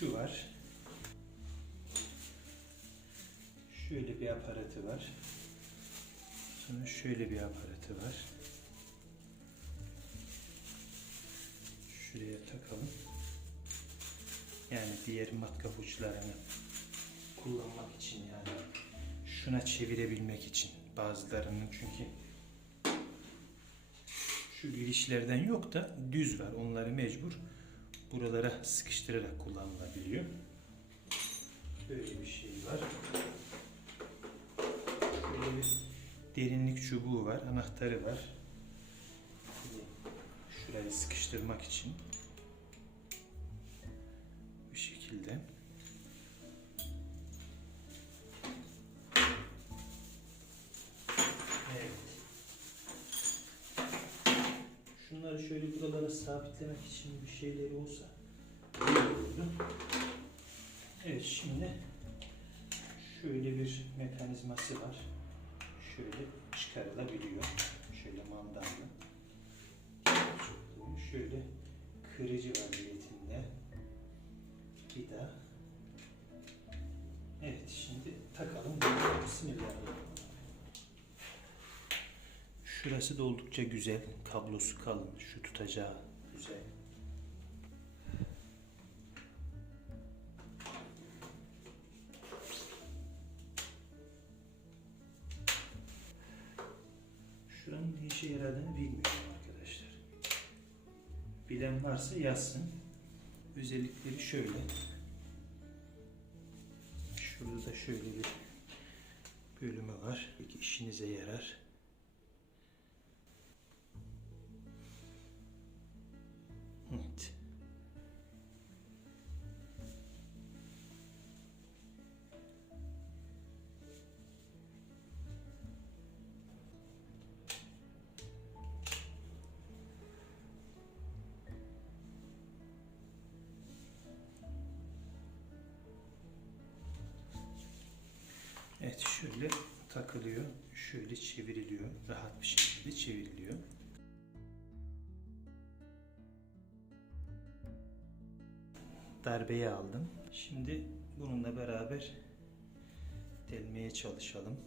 Şu var. Şöyle bir aparatı var. Sonra şöyle bir aparatı var. Şuraya takalım. Yani diğer matkap uçlarını kullanmak için, yani şuna çevirebilmek için bazılarının, çünkü şu girişlerden yok da düz var. Onları mecbur buralara sıkıştırarak kullanılabiliyor. Böyle bir şey var. Böyle bir derinlik çubuğu var. Anahtarı var. Şurayı sıkıştırmak için. Bu şekilde. Evet. Şunları şöyle buralara sabitlemek için bir şeyleri olsa iyi olurdu. Evet, şimdi şöyle bir mekanizması var. Şöyle çıkarılabiliyor. Şöyle mandallı. Şöyle kırıcı vaziyetinde. Bir daha. Evet, şimdi takalım. Bismillahirrahmanirrahim. Şurası da oldukça güzel. Kablosu kalın. Şu tutacağı güzel. Şuranın ne işe yaradığını bilmiyorum arkadaşlar. Bilen varsa yazsın. Özellikleri şöyle. Şurada da şöyle bir bölümü var. Belki işinize yarar. Evet. Evet, şöyle takılıyor, şöyle çevriliyor, rahat bir şekilde çevriliyor. Darbeyi aldım. Şimdi bununla beraber delmeye çalışalım.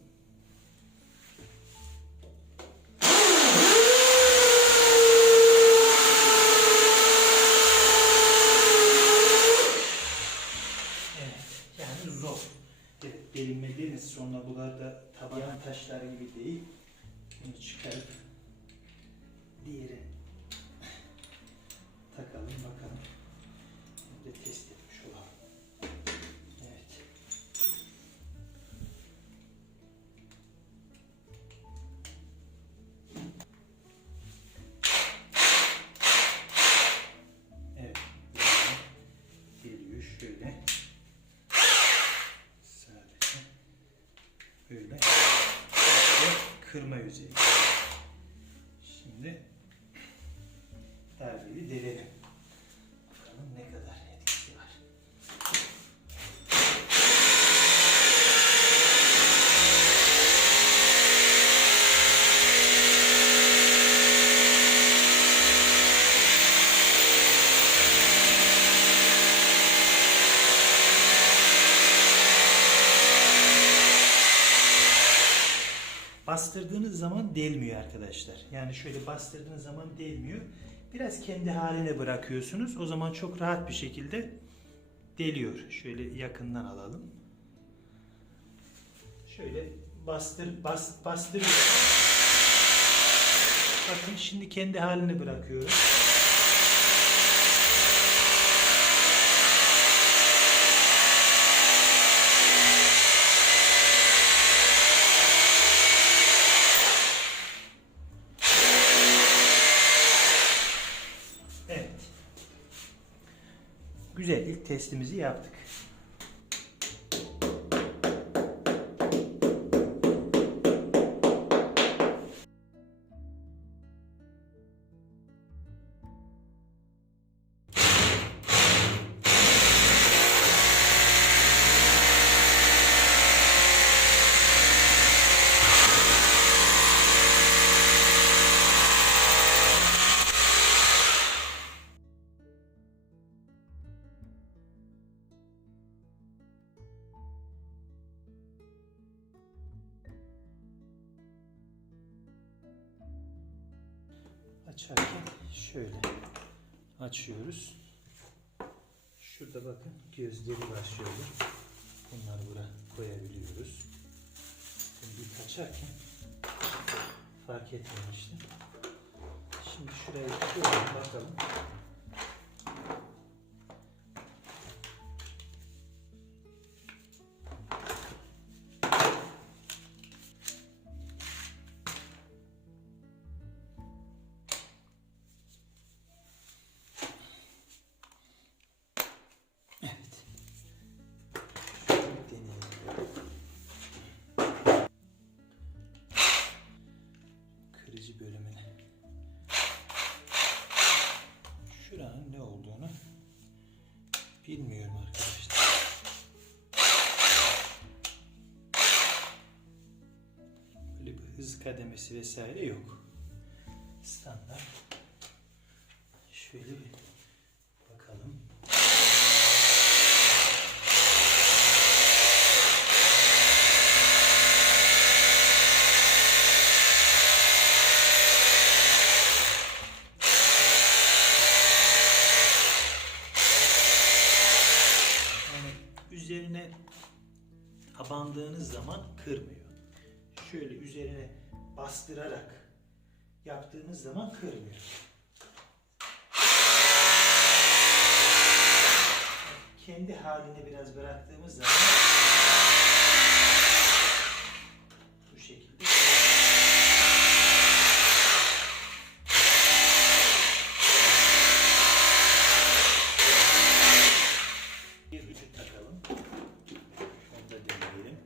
Evet, yani zor. Evet, delinmediğiniz sonra bunlar da taban taşlar gibi değil. Bunu çıkarıp diğeri takalım bakalım. Şimdi test etmiş olalım. Evet. Evet. Geliyor şöyle. Sadece böyle kırma yüzeyi. Şimdi darbeyi delelim. Bakalım ne kadar etkisi var. Bastırdığınız zaman delmiyor arkadaşlar. Yani şöyle bastırdığınız zaman delmiyor. Biraz kendi haline bırakıyorsunuz. O zaman çok rahat bir şekilde deliyor. Şöyle yakından alalım. Şöyle bastırıyor. Bakın şimdi kendi haline bırakıyorum. Evet. Güzel, ilk testimizi yaptık. Açarken şöyle açıyoruz. Şurada bakın gözleri var şöyle. Bunları buraya koyabiliyoruz. Şimdi açarken fark etmemiştim. Şimdi şuraya şöyle bakalım. Evet. Şöyle deneyelim. Kırıcı bölümüne. Şuranın ne olduğunu bilmiyorum arkadaşlar. Böyle bir hız kademesi vesaire yok. Standart. Şöyle bir bakalım. Üzerine abandığınız zaman kırmıyor. Şöyle üzerine bastırarak yaptığınız zaman kırmıyor. Kendi haline biraz bıraktığımız zaman bu şekilde. Bir ucu takalım. Onu da deneyelim.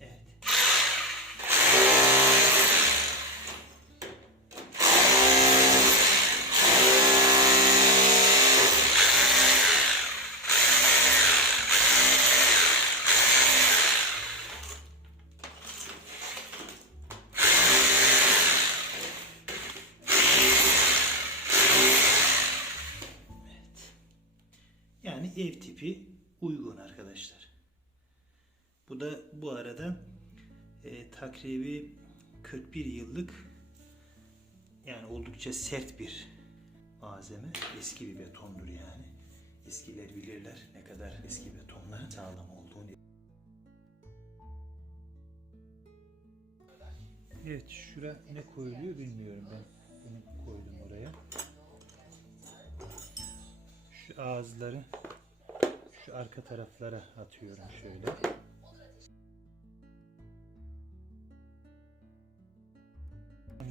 Evet. Yani ev tipi uygun arkadaşlar. Bu da bu arada takribi 41 yıllık, yani oldukça sert bir malzeme. Eski bir betondur yani. Eskiler bilirler ne kadar eski betonların sağlam olduğunu. Evet, şura ne koyuluyor bilmiyorum ben. Bunu koydum oraya. Şu ağızları şu arka taraflara atıyorum şöyle.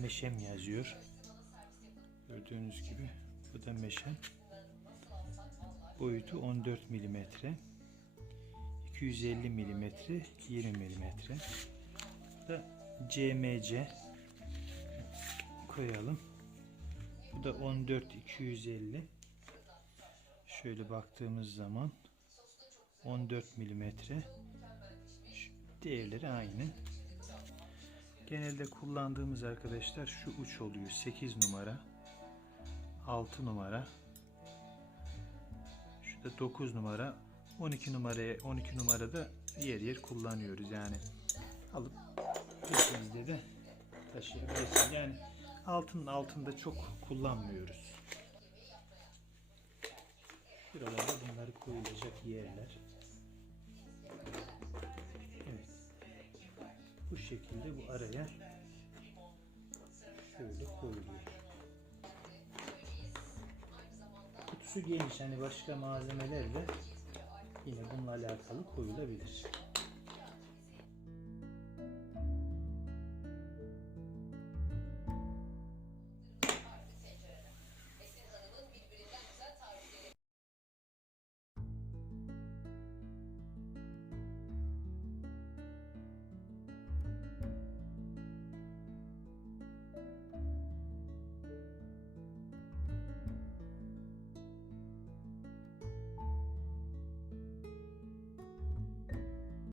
Meşem yazıyor. Gördüğünüz gibi bu da meşem. Boyutu 14 mm. 250 mm, 20 mm. Bu da CMC koyalım. Bu da 14 250. Şöyle baktığımız zaman 14 mm. Değerleri aynı. Genelde kullandığımız arkadaşlar şu uç oluyor. 8 numara, 6 numara, şurada 9 numara, 12 numarada yer kullanıyoruz. Yani alıp üstümüzde de taşıyabilirsiniz. Yani altının altında çok kullanmıyoruz. Şuralarda bunları koyulacak yerler. Evet. Bu şekilde bu araya şöyle koyuluyor. Kutusu geniş, hani başka malzemelerle yine bununla alakalı koyulabilir.